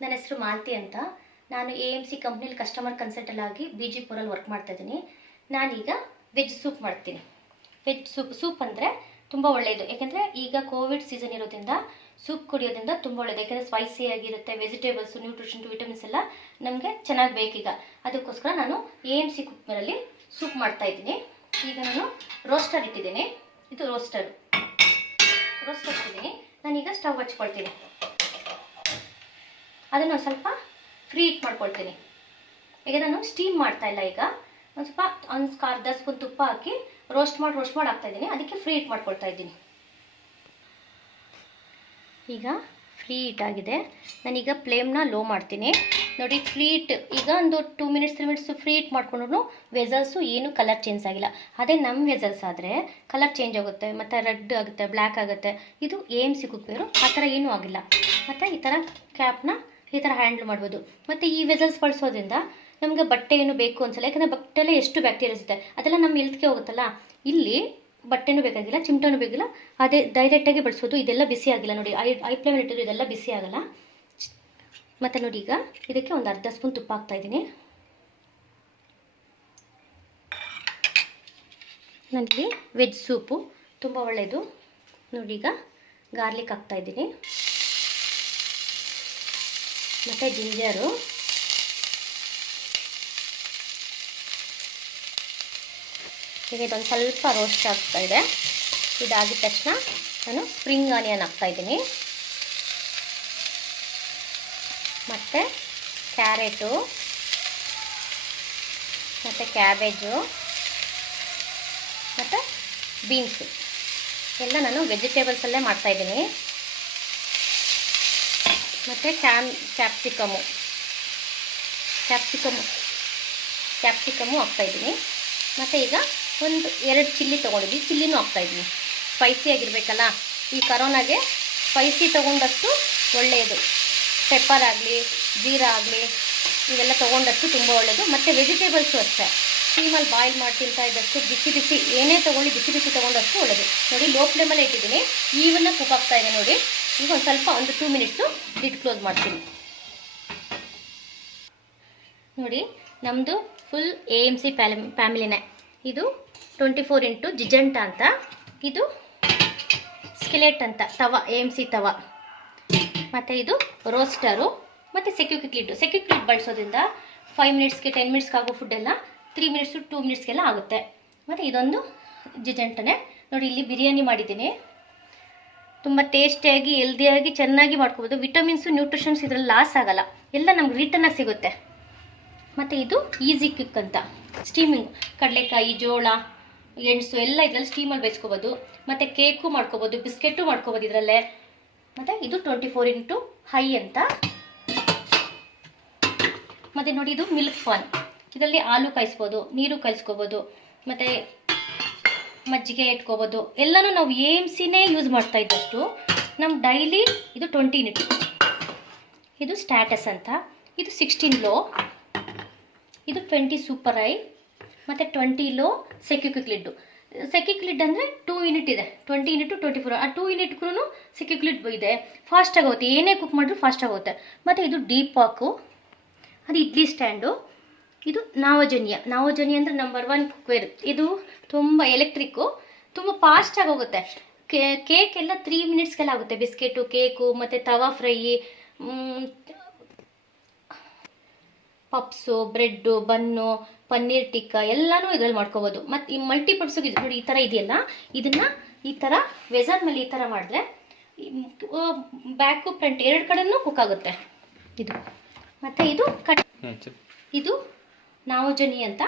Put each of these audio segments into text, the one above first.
ನನ್ನ ಹೆಸರು ಮಾಲತಿ ಅಂತ. ನಾನು AMC ಕಂಪ್ನಿಲಿ ಕಸ್ಟಮರ್ ಕನ್ಸಲ್ಟೆಂಟ್ ಆಗಿ ಬಿಜಿಪುರಲ್ಲಿ ವರ್ಕ್ ಮಾಡ್ತಾ ಇದ್ದೀನಿ. ನಾನೀಗ ವೆಜ್ ಸೂಪ್ ಮಾಡ್ತೀನಿ. ವೆಜ್ ಸೂಪ್ ಅಂದರೆ ತುಂಬ ಒಳ್ಳೆಯದು. ಯಾಕೆಂದರೆ ಈಗ ಕೋವಿಡ್ ಸೀಸನ್ ಇರೋದ್ರಿಂದ ಸೂಪ್ ಕುಡಿಯೋದ್ರಿಂದ ತುಂಬ ಒಳ್ಳೆಯದು. ಯಾಕೆಂದರೆ ಸ್ಪೈಸಿ ಆಗಿರುತ್ತೆ, ವೆಜಿಟೇಬಲ್ಸು, ನ್ಯೂಟ್ರಿಷನ್, ವಿಟಮಿನ್ಸ್ ಎಲ್ಲ ನಮಗೆ ಚೆನ್ನಾಗಿ ಬೇಕೀಗ. ಅದಕ್ಕೋಸ್ಕರ ನಾನು AMC ಕುಕ್ಕರಲ್ಲಿ ಸೂಪ್ ಮಾಡ್ತಾ ಇದ್ದೀನಿ. ಈಗ ನಾನು ರೋಸ್ಟರ್ ಇಟ್ಟಿದ್ದೀನಿ. ಇದು ರೋಸ್ಟರ್ ಇಟ್ಟಿದ್ದೀನಿ. ನಾನೀಗ ಸ್ಟವ್ ಹಚ್ಕೊಳ್ತೀನಿ. ಅದನ್ನು ಸ್ವಲ್ಪ ಫ್ರೀ ಹೀಟ್ ಮಾಡ್ಕೊಳ್ತೀನಿ. ಈಗ ನಾನು ಸ್ಟೀಮ್ ಮಾಡ್ತಾ ಇಲ್ಲ. ಈಗ ಒಂದು ಸ್ವಲ್ಪ ಅರ್ಧ ಸ್ಪೂನ್ ತುಪ್ಪ ಹಾಕಿ ರೋಸ್ಟ್ ಮಾಡಿ ಹಾಕ್ತಾ ಇದ್ದೀನಿ. ಅದಕ್ಕೆ ಫ್ರೀ ಹೀಟ್ ಮಾಡ್ಕೊಳ್ತಾ ಇದ್ದೀನಿ. ಈಗ ಫ್ರೀ ಹೀಟ್ ಆಗಿದೆ. ನಾನೀಗ ಫ್ಲೇಮ್ನ ಲೋ ಮಾಡ್ತೀನಿ. ನೋಡಿ, ಫ್ರೀ ಹೀಟ್ ಈಗ ಒಂದು 2 ಮಿನಿಟ್ಸ್ 3 ಮಿನಿಟ್ಸ್ ಫ್ರೀ ಹೀಟ್ ಮಾಡ್ಕೊಂಡ್ರು ವೆಸಲ್ಸು ಏನು ಕಲರ್ ಚೇಂಜ್ ಆಗಿಲ್ಲ. ಅದೇ ನಮ್ಮ ವೆಸಲ್ಸ್ ಆದರೆ ಕಲರ್ ಚೇಂಜ್ ಆಗುತ್ತೆ, ಮತ್ತು ರೆಡ್ ಆಗುತ್ತೆ, ಬ್ಲ್ಯಾಕ್ ಆಗುತ್ತೆ. ಇದು AMC ಕುಕ್ಕರು ಆ ಥರ ಏನೂ ಆಗಿಲ್ಲ. ಮತ್ತು ಈ ಥರ ಕ್ಯಾಪ್ನ ಈ ಥರ ಹ್ಯಾಂಡಲ್ ಮಾಡ್ಬೋದು. ಮತ್ತು ಈ ವೆಸಲ್ಸ್ ಬಳಸೋದ್ರಿಂದ ನಮಗೆ ಬಟ್ಟೆ ಏನು ಬೇಕು ಅನ್ಸಲ್ಲ. ಯಾಕಂದರೆ ಬಟ್ಟೆಲ್ಲ ಎಷ್ಟು ಬ್ಯಾಕ್ಟೀರಿಯಾಸ್ ಇರುತ್ತೆ, ಅದೆಲ್ಲ ನಮ್ಮ ಹೆಲ್ತ್ಗೆ ಹೋಗುತ್ತಲ್ಲ. ಇಲ್ಲಿ ಬಟ್ಟೆನೂ ಬೇಕಾಗಿಲ್ಲ, ಚಿಮಟನೂ ಬೇಕಿಲ್ಲ, ಅದೇ ಡೈರೆಕ್ಟಾಗಿ ಬಳಸೋದು. ಇದೆಲ್ಲ ಬಿಸಿ ಆಗಿಲ್ಲ ನೋಡಿ, ಐ ಫ್ಲೇಮ್ ಇಟ್ಟಿದ್ದು ಇದೆಲ್ಲ ಬಿಸಿ ಆಗಲ್ಲ. ಮತ್ತು ನೋಡಿ, ಈಗ ಇದಕ್ಕೆ ಒಂದು ಅರ್ಧ ಸ್ಪೂನ್ ತುಪ್ಪ ಹಾಕ್ತಾಯಿದ್ದೀನಿ. ನನಗೆ ವೆಜ್ ಸೂಪು ತುಂಬ ಒಳ್ಳೆಯದು. ನೋಡಿ, ಈಗ ಗಾರ್ಲಿಕ್ ಹಾಕ್ತಾಯಿದ್ದೀನಿ, ಮತ್ತು ಜಿಂಜರು, ಈಗ ಇದೊಂದು ಸ್ವಲ್ಪ ರೋಸ್ಟ್ ಆಗ್ತಾಯಿದೆ. ಇದಾಗಿದ ತಕ್ಷಣ ನಾನು ಸ್ಪ್ರಿಂಗ್ ಆನಿಯನ್ ಹಾಕ್ತಾಯಿದ್ದೀನಿ, ಮತ್ತು ಕ್ಯಾರೆಟು, ಮತ್ತು ಕ್ಯಾಬೇಜು, ಮತ್ತು ಬೀನ್ಸು ಎಲ್ಲ ನಾನು ವೆಜಿಟೇಬಲ್ಸಲ್ಲೇ ಮಾಡ್ತಾಯಿದ್ದೀನಿ. ಮತ್ತು ಕ್ಯಾಪ್ಸಿಕಮ್ಮು ಹಾಕ್ತಾಯಿದ್ದೀನಿ. ಮತ್ತು ಈಗ ಒಂದು 2 ಚಿಲ್ಲಿ ತೊಗೊಂಡಿದ್ವಿ, ಚಿಲ್ಲಿನೂ ಹಾಕ್ತಾಯಿದ್ದೀನಿ. ಸ್ಪೈಸಿ ಆಗಿರಬೇಕಲ್ಲ, ಈ ಕರೋನಾಗೆ ಸ್ಪೈಸಿ ತೊಗೊಂಡಷ್ಟು ಒಳ್ಳೆಯದು. ಪೆಪ್ಪರ್ ಆಗಲಿ, ಜೀರಾ ಆಗಲಿ, ಇವೆಲ್ಲ ತೊಗೊಂಡಷ್ಟು ತುಂಬ ಒಳ್ಳೆಯದು. ಮತ್ತು ವೆಜಿಟೇಬಲ್ಸು ಅಷ್ಟೇ, ಸ್ಟೀಮಲ್ಲಿ ಬಾಯ್ಲ್ ಮಾಡಿ ತಿಂತಾ ಇದ್ದಷ್ಟು ಬಿಸಿ ಏನೇ ತೊಗೊಳ್ಳಿ ಬಿಸಿ ತೊಗೊಂಡಷ್ಟು ಒಳ್ಳೆಯದು. ನೋಡಿ, ಲೋ ಫ್ಲೇಮಲ್ಲೇ ಇಟ್ಟಿದ್ದೀನಿ, ಈವನ್ನ ಕುಕ್ ಆಗ್ತಾಯಿದೆ ನೋಡಿ. ಈಗ ಒಂದು ಸ್ವಲ್ಪ 2 ಮಿನಿಟ್ಸು ಲಿಡ್ ಕ್ಲೋಸ್ ಮಾಡ್ತೀನಿ. ನೋಡಿ, ನಮ್ಮದು ಫುಲ್ AMC ಫ್ಯಾಮಿಲಿನೇ. ಇದು 24x ಜಿಜೆಂಟ ಅಂತ, ಇದು ಸ್ಕೆಲೆಟ್ ಅಂತ ತವ, AMC ತವ, ಮತ್ತು ಇದು ರೋಸ್ಟರು, ಮತ್ತು ಸೆಕ್ಯೂಕ್ ಲಿಡ್ ಬಳಸೋದ್ರಿಂದ 5 ಮಿನಿಟ್ಸ್ಗೆ 10 ಮಿನಿಟ್ಸ್ಗೆ ಆಗೋ ಫುಡ್ಡೆಲ್ಲ 3 ಮಿನಿಟ್ಸು 2 ಮಿನಿಟ್ಸ್ಗೆಲ್ಲ ಆಗುತ್ತೆ. ಮತ್ತು ಇದೊಂದು ಜಿಜೆಂಟನೇ ನೋಡಿ. ಇಲ್ಲಿ ಬಿರಿಯಾನಿ ಮಾಡಿದ್ದೀನಿ, ತುಂಬ ಟೇಸ್ಟಿಯಾಗಿ ಹೆಲ್ದಿಯಾಗಿ ಚೆನ್ನಾಗಿ ಮಾಡ್ಕೋಬೋದು. ವಿಟಮಿನ್ಸು, ನ್ಯೂಟ್ರಿಷನ್ಸ್ ಇದರಲ್ಲಿ ಲಾಸ್ ಆಗಲ್ಲ, ಎಲ್ಲ ನಮ್ಗೆ ರಿಟರ್ನಾಗಿ ಸಿಗುತ್ತೆ. ಮತ್ತು ಇದು ಈಸಿ ಕ್ವಿಕ್ ಅಂತ, ಸ್ಟೀಮಿಂಗ್ ಕಡಲೆಕಾಯಿ, ಜೋಳ, ಎಣಸು ಎಲ್ಲ ಇದರಲ್ಲಿ ಸ್ಟೀಮಲ್ಲಿ ಬೇಯಿಸ್ಕೋಬೋದು. ಮತ್ತು ಕೇಕು ಮಾಡ್ಕೋಬೋದು, ಬಿಸ್ಕೆಟು ಮಾಡ್ಕೋಬೋದು ಇದರಲ್ಲೇ. ಮತ್ತು ಇದು 24x ಹೈ ಅಂತ. ಮತ್ತು ನೋಡಿ, ಇದು ಮಿಲ್ಕ್ ಫಾನ್, ಇದರಲ್ಲಿ ಹಾಲು ಕಾಯಿಸ್ಬೋದು, ನೀರು ಕಾಯಿಸ್ಕೋಬೋದು, ಮತ್ತು ಮಜ್ಜಿಗೆ ಇಟ್ಕೋಬೋದು. ಎಲ್ಲನೂ ನಾವು AMCನೇ ಯೂಸ್ ಮಾಡ್ತಾ ಇದ್ದಷ್ಟು ನಮ್ಮ ಡೈಲಿ. ಇದು 20x, ಇದು ಸ್ಟ್ಯಾಟಸ್ ಅಂತ, ಇದು 16 ಲೋ, ಇದು 20 ಸೂಪರ್ ಹೈ, ಮತ್ತು 20 ಲೋ ಸೆಕ್ಯೂಕ್ ಲಿಡ್ ಅಂದರೆ 2x ಇದೆ, 20x 24. ಆ 2xಗೂ ಸೆಕ್ಯೂಕ್ ಲಿಡ್ ಇದೆ, ಫಾಸ್ಟ್ ಆಗುತ್ತೆ. ಏನೇ ಕುಕ್ ಮಾಡಿದ್ರು ಫಾಸ್ಟ್ ಆಗುತ್ತೆ. ಮತ್ತು ಇದು ಡೀಪ್ ಪಾಕು, ಅದು ಇಡ್ಲಿ ಸ್ಟ್ಯಾಂಡು. ಇದು ನಾವೋಜನಿಯ ಅಂದರೆ ನಂಬರ್ 1 ಕುಕ್ವೇರ್. ಇದು ತುಂಬ ಎಲೆಕ್ಟ್ರಿಕ್ಕು, ತುಂಬ ಫಾಸ್ಟಾಗಿ ಹೋಗುತ್ತೆ. ಕೇಕ್ ಎಲ್ಲ 3 ಮಿನಿಟ್ಸ್ಗೆಲ್ಲ ಆಗುತ್ತೆ. ಬಿಸ್ಕೆಟು, ಕೇಕು, ಮತ್ತು tawa fry, puffs, bread, bun, paneer tikka ಎಲ್ಲನೂ ಇದರಲ್ಲಿ ಮಾಡ್ಕೋಬೋದು. ಮತ್ತು ಈ ಮಲ್ಟಿಪರ್ಪ್ಸ್ಗೆ ನೋಡಿ, ಈ ಥರ ಇದೆಯಲ್ಲ, ಇದನ್ನು ಈ ಥರ ವೆಸಲ್ ಮೇಲೆ ಈ ಥರ ಮಾಡಿದ್ರೆ ಬ್ಯಾಕು ಫ್ರಂಟ್ 2 ಕಡೆನೂ ಕುಕ್ ಆಗುತ್ತೆ ಇದು. ಮತ್ತು ಇದು ನಾವೋಜನಿ ಅಂತ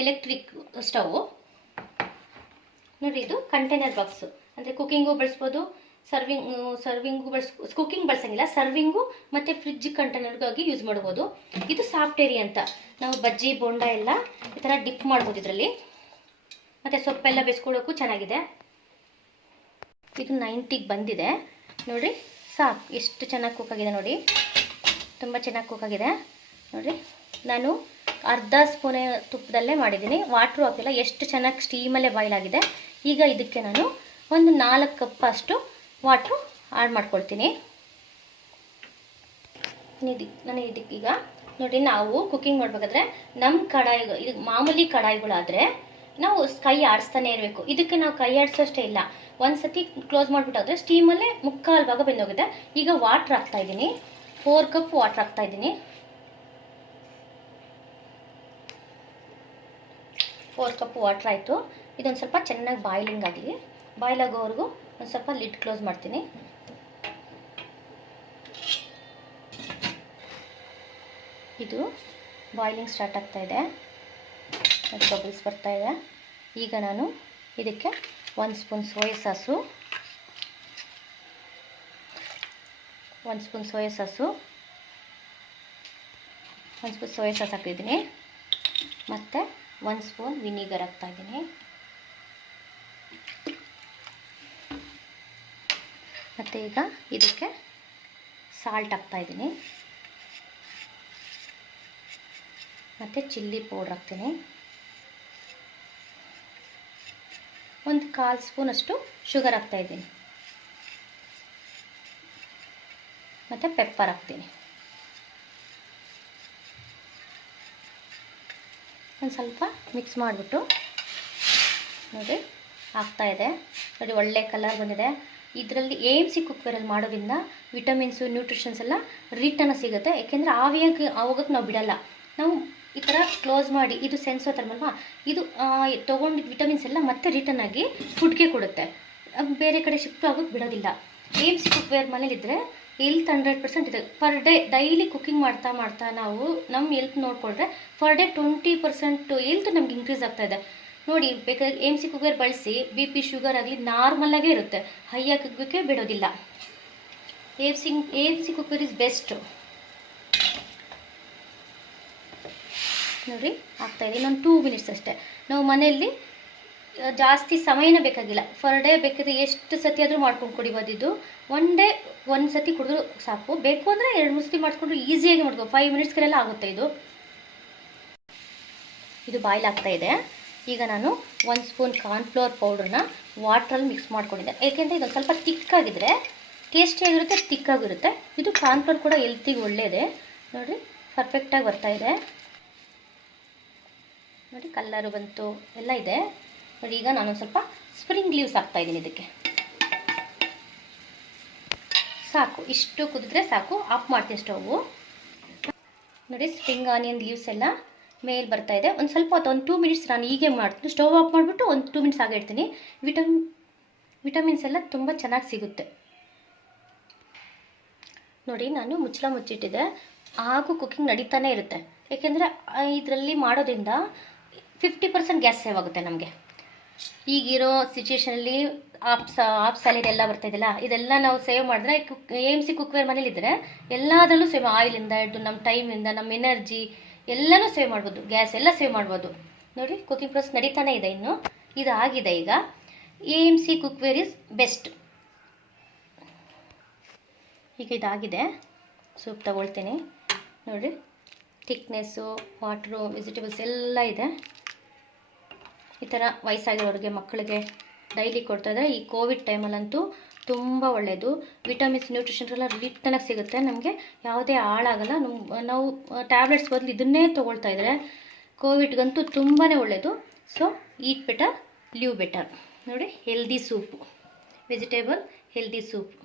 ಎಲೆಕ್ಟ್ರಿಕ್ ಸ್ಟವ್ ನೋಡಿ. ಇದು ಕಂಟೈನರ್ ಬಾಕ್ಸು, ಅಂದರೆ ಕುಕ್ಕಿಂಗು ಬಳಸ್ಬೋದು, ಕುಕ್ಕಿಂಗ್ ಬಳಸಂಗಿಲ್ಲ, ಸರ್ವಿಂಗು ಮತ್ತು ಫ್ರಿಡ್ಜ್ ಕಂಟೈನರ್ಗಾಗಿ ಯೂಸ್ ಮಾಡ್ಬೋದು. ಇದು ಸಾಫ್ಟೇರಿ ಅಂತ, ನಾವು ಬಜ್ಜಿ ಬೋಂಡ ಎಲ್ಲ ಈ ಥರ ಡಿಪ್ ಮಾಡ್ಬೋದು ಇದರಲ್ಲಿ. ಮತ್ತು ಸೊಪ್ಪೆಲ್ಲ ಬೇಯಿಸ್ಕೊಳ್ಳೋಕ್ಕೂ ಚೆನ್ನಾಗಿದೆ. ಇದು 90ಗೆ ಬಂದಿದೆ ನೋಡಿ. ಸಾಕು, ಎಷ್ಟು ಚೆನ್ನಾಗಿ ಕುಕ್ ಆಗಿದೆ ನೋಡಿ, ತುಂಬ ಚೆನ್ನಾಗಿ ಕುಕ್ ಆಗಿದೆ ನೋಡಿ. ನಾನು ಅರ್ಧ ಸ್ಪೂನ್ ತುಪ್ಪದಲ್ಲೇ ಮಾಡಿದ್ದೀನಿ, ವಾಟ್ರು ಹಾಕಿಲ್ಲ. ಎಷ್ಟು ಚೆನ್ನಾಗಿ ಸ್ಟೀಮಲ್ಲೇ ಬಾಯ್ಲ್ ಆಗಿದೆ. ಈಗ ಇದಕ್ಕೆ ನಾನು ಒಂದು 4 ಕಪ್ ಅಷ್ಟು ವಾಟ್ರು ಆ್ಯಡ್ ಮಾಡ್ಕೊಳ್ತೀನಿ. ಇದಕ್ಕೀಗ ನೋಡಿ, ನಾವು ಕುಕ್ಕಿಂಗ್ ಮಾಡಬೇಕಾದ್ರೆ ನಮ್ಮ ಕಡಾಯಿ, ಇದು ಮಾಮೂಲಿ ಕಡಾಯಿಗಳಾದರೆ ನಾವು ಕೈ ಆಡಿಸ್ತಾನೆ ಇರಬೇಕು. ಇದಕ್ಕೆ ನಾವು ಕೈ ಆಡಿಸೋಷ್ಟೇ ಇಲ್ಲ, ಒಂದ್ಸತಿ ಕ್ಲೋಸ್ ಮಾಡಿಬಿಟ್ಟಾದ್ರೆ ಸ್ಟೀಮಲ್ಲೇ ಮುಕ್ಕಾಲು ಭಾಗ ಬೆಂದೋಗುತ್ತೆ. ಈಗ ವಾಟ್ರ್ ಹಾಕ್ತಾ ಇದ್ದೀನಿ, 4 ಕಪ್ ವಾಟ್ರ್ ಹಾಕ್ತಾ ಇದ್ದೀನಿ. 4 ಕಪ್ ವಾಟ್ರ್ ಆಯಿತು. ಇದೊಂದು ಸ್ವಲ್ಪ ಚೆನ್ನಾಗಿ ಬಾಯ್ಲಿಂಗ್ ಆಗಲಿ. ಬಾಯ್ಲ್ ಆಗೋವರೆಗೂ ಒಂದು ಸ್ವಲ್ಪ ಲಿಡ್ ಕ್ಲೋಸ್ ಮಾಡ್ತೀನಿ. ಇದು ಬಾಯ್ಲಿಂಗ್ ಸ್ಟಾರ್ಟ್ ಆಗ್ತಾ ಇದೆ, ಬಬಲ್ಸ್ ಬರ್ತಾ ಇದೆ. ಈಗ ನಾನು ಇದಕ್ಕೆ 1 spoon soya sauce, 1 spoon soya sauce ಹಾಕಿದ್ದೀನಿ. ಮತ್ತು 1 ಸ್ಪೂನ್ ವಿನಿಗರ್ ಹಾಕ್ತಾಯಿದ್ದೀನಿ. ಮತ್ತು ಈಗ ಇದಕ್ಕೆ ಸಾಲ್ಟ್ ಹಾಕ್ತಾಯಿದ್ದೀನಿ. ಮತ್ತು ಚಿಲ್ಲಿ ಪೌಡ್ರ್ ಹಾಕ್ತೀನಿ. 1/4 ಸ್ಪೂನಷ್ಟು ಶುಗರ್ ಹಾಕ್ತಾಯಿದ್ದೀನಿ. ಮತ್ತು ಪೆಪ್ಪರ್ ಹಾಕ್ತೀನಿ. ಒಂದು ಸ್ವಲ್ಪ ಮಿಕ್ಸ್ ಮಾಡಿಬಿಟ್ಟು ನೋಡಿ ಆಗ್ತಾಯಿದೆ. ನೋಡಿ ಒಳ್ಳೆ ಕಲರ್ ಬಂದಿದೆ. ಇದರಲ್ಲಿ AMC ಕುಕ್ವೇರಲ್ಲಿ ಮಾಡೋದ್ರಿಂದ ವಿಟಮಿನ್ಸು, ನ್ಯೂಟ್ರಿಷನ್ಸ್ ಎಲ್ಲ ರಿಟರ್ನ್ ಸಿಗುತ್ತೆ. ಯಾಕೆಂದರೆ ಆವಿಯಾಗಿ ಹೋಗೋಕ್ಕೆ ನಾವು ಬಿಡಲ್ಲ. ನಾವು ಈ ಥರ ಕ್ಲೋಸ್ ಮಾಡಿ, ಇದು ಸೆನ್ಸೋ ಥರ್ಮಲ್ವಾ, ಇದು ತೊಗೊಂಡಿದ್ದ ವಿಟಮಿನ್ಸ್ ಎಲ್ಲ ಮತ್ತೆ ರಿಟರ್ನ್ ಆಗಿ ಫುಡ್ಗೆ ಕೊಡುತ್ತೆ, ಬೇರೆ ಕಡೆ ಶಿಫ್ಟ್ ಆಗೋಕ್ಕೆ ಬಿಡೋದಿಲ್ಲ. AMC ಕುಕ್ವೇರ್ ಮನೇಲಿದ್ದರೆ ಹೆಲ್ತ್ 100% ಇದೆ. ಪರ್ ಡೇ ಡೈಲಿ ಕುಕ್ಕಿಂಗ್ ಮಾಡ್ತಾ ನಾವು ನಮ್ಮ ಹೆಲ್ತ್ ನೋಡಿಕೊಂಡ್ರೆ ಪರ್ ಡೇ 20% ಹೆಲ್ತ್ ನಮ್ಗೆ ಇನ್ಕ್ರೀಸ್ ಆಗ್ತಾ ಇದೆ. ನೋಡಿ, ಬೇಕಾದ್ರೆ AMC ಕುಕ್ವೇರ್ ಬಳಸಿ BP, ಶುಗರ್ ಆಗಲಿ ನಾರ್ಮಲಾಗೇ ಇರುತ್ತೆ, ಹೈ ಆಗೋಕ್ಕೆ ಬಿಡೋದಿಲ್ಲ. AMC cookware is best. ನೋಡಿ ಆಗ್ತಾಯಿದೆ. ಇನ್ನೊಂದು 2 ಮಿನಿಟ್ಸ್ ಅಷ್ಟೇ. ನಾವು ಮನೆಯಲ್ಲಿ ಜಾಸ್ತಿ ಸಮಯನೇ ಬೇಕಾಗಿಲ್ಲ. ಪರ್ ಡೇ ಬೇಕಾದರೆ ಎಷ್ಟು ಸತಿ ಆದರೂ ಮಾಡ್ಕೊಂಡು ಕುಡಿಬೋದು. ಇದು ಒನ್ ಡೇ ಒಂದು ಸತಿ ಕುಡಿದ್ರು ಸಾಕು. ಬೇಕು ಅಂದರೆ 2-3 ಸತಿ ಮಾಡಿಕೊಂಡು ಈಸಿಯಾಗಿ ಮಾಡ್ಕೊ, 5 ಮಿನಿಟ್ಸ್ಗೆಲ್ಲ ಆಗುತ್ತೆ. ಇದು ಬಾಯ್ಲ್ ಆಗ್ತಾಯಿದೆ. ಈಗ ನಾನು 1 ಸ್ಪೂನ್ ಕಾರ್ನ್ಫ್ಲವರ್ ಪೌಡ್ರನ್ನ ವಾಟ್ರಲ್ಲಿ ಮಿಕ್ಸ್ ಮಾಡ್ಕೊಂಡಿದ್ದೆ. ಏಕೆಂದರೆ ಇದೊಂದು ಸ್ವಲ್ಪ ತಿಕ್ಕಾಗಿದ್ದರೆ ಟೇಸ್ಟಿಯಾಗಿರುತ್ತೆ, ತಿಕ್ಕಾಗಿರುತ್ತೆ. ಇದು ಕಾರ್ನ್ಫ್ಲವರ್ ಕೂಡ ಹೆಲ್ತಿಗೆ ಒಳ್ಳೆಯದೇ. ನೋಡಿ ಪರ್ಫೆಕ್ಟಾಗಿ ಬರ್ತಾಯಿದೆ. ನೋಡಿ ಕಲ್ಲರು ಬಂತು, ಎಲ್ಲ ಇದೆ. ನೋಡಿ ಈಗ ನಾನೊಂದು ಸ್ವಲ್ಪ ಸ್ಪ್ರಿಂಗ್ ಲೀವ್ಸ್ ಹಾಕ್ತಾಯಿದ್ದೀನಿ. ಇದಕ್ಕೆ ಸಾಕು, ಇಷ್ಟು ಕುದಿದ್ರೆ ಸಾಕು. ಆಫ್ ಮಾಡ್ತೀನಿ ಸ್ಟೌವು. ನೋಡಿ ಸ್ಪ್ರಿಂಗ್ ಆನಿಯನ್ ಲೀವ್ಸ್ ಎಲ್ಲ ಮೇಲೆ ಬರ್ತಾಯಿದೆ. ಒಂದು ಸ್ವಲ್ಪ ಹೊತ್ತು, ಒಂದು 2 ಮಿನಿಟ್ಸ್ ನಾನು ಹೀಗೆ ಮಾಡ್ತೀನಿ. ಸ್ಟವ್ ಆಫ್ ಮಾಡಿಬಿಟ್ಟು ಒಂದು 2 ಮಿನಿಟ್ಸ್ ಹಾಗೆ ಇಡ್ತೀನಿ. ವಿಟಮಿನ್ಸ್ ಎಲ್ಲ ತುಂಬ ಚೆನ್ನಾಗಿ ಸಿಗುತ್ತೆ. ನೋಡಿ ನಾನು ಮುಚ್ಚಳ ಮುಚ್ಚಿಟ್ಟಿದ್ದೆ, ಹಾಗೂ ಕುಕ್ಕಿಂಗ್ ನಡೀತಾನೆ ಇರುತ್ತೆ. ಏಕೆಂದರೆ ಇದರಲ್ಲಿ ಮಾಡೋದ್ರಿಂದ 50% ಗ್ಯಾಸ್ ಸೇವ್ ಆಗುತ್ತೆ ನಮಗೆ. ಈಗಿರೋ ಸಿಚುವೇಷನಲ್ಲಿ ಆಪ್ ಸ್ಯಾಲರಿ ಎಲ್ಲ ಬರ್ತಾಯಿದೆಯಲ್ಲ, ಇದೆಲ್ಲ ನಾವು ಸೇವ್ ಮಾಡಿದ್ರೆ AMC ಕುಕ್ವೇರ್ ಮನೇಲಿದ್ದರೆ ಎಲ್ಲದರಲ್ಲೂ ಸೇವ್, ಆಯಿಲಿಂದ ಹಿಡಿದು ನಮ್ಮ ಟೈಮಿಂದ ನಮ್ಮ ಎನರ್ಜಿ ಎಲ್ಲನೂ ಸೇವ್ ಮಾಡ್ಬೋದು, ಗ್ಯಾಸ್ ಎಲ್ಲ ಸೇವ್ ಮಾಡ್ಬೋದು. ನೋಡಿ ಕುಕ್ಕಿಂಗ್ ಪ್ರೋಸೆಸ್ ನಡೀತಾನೆ ಇದೆ. ಇನ್ನು ಇದು ಆಗಿದೆ. ಈಗ AMC ಕುಕ್ವೇರ್ ಇಸ್ ಬೆಸ್ಟ್. ಈಗ ಇದಾಗಿದೆ. ಸೂಪ್ ತಗೊಳ್ತೀನಿ. ನೋಡಿ ಥಿಕ್ನೆಸ್ಸು, ವಾಟ್ರು, ವೆಜಿಟೇಬಲ್ಸ್ ಎಲ್ಲ ಇದೆ. ಈ ಥರ ವಯಸ್ಸಾಗಿರೋರಿಗೆ, ಮಕ್ಕಳಿಗೆ ಡೈಲಿ ಕೊಡ್ತಾಯಿದ್ರೆ ಈ ಕೋವಿಡ್ ಟೈಮಲ್ಲಂತೂ ತುಂಬ ಒಳ್ಳೆಯದು. ವಿಟಮಿನ್ಸ್, ನ್ಯೂಟ್ರಿಷನ್ಸ್ ಎಲ್ಲ ರಿಟರ್ನಾಗಿ ಸಿಗುತ್ತೆ. ನಮಗೆ ಯಾವುದೇ ಹಾಳಾಗಲ್ಲ. ನಾವು ಟ್ಯಾಬ್ಲೆಟ್ಸ್ ಬದಲು ಇದನ್ನೇ ತೊಗೊಳ್ತಾ ಇದ್ದರೆ ಕೋವಿಡ್ಗಂತೂ ತುಂಬಾ ಒಳ್ಳೆಯದು. So eat better, live better. ನೋಡಿ healthy soup, vegetable healthy soup.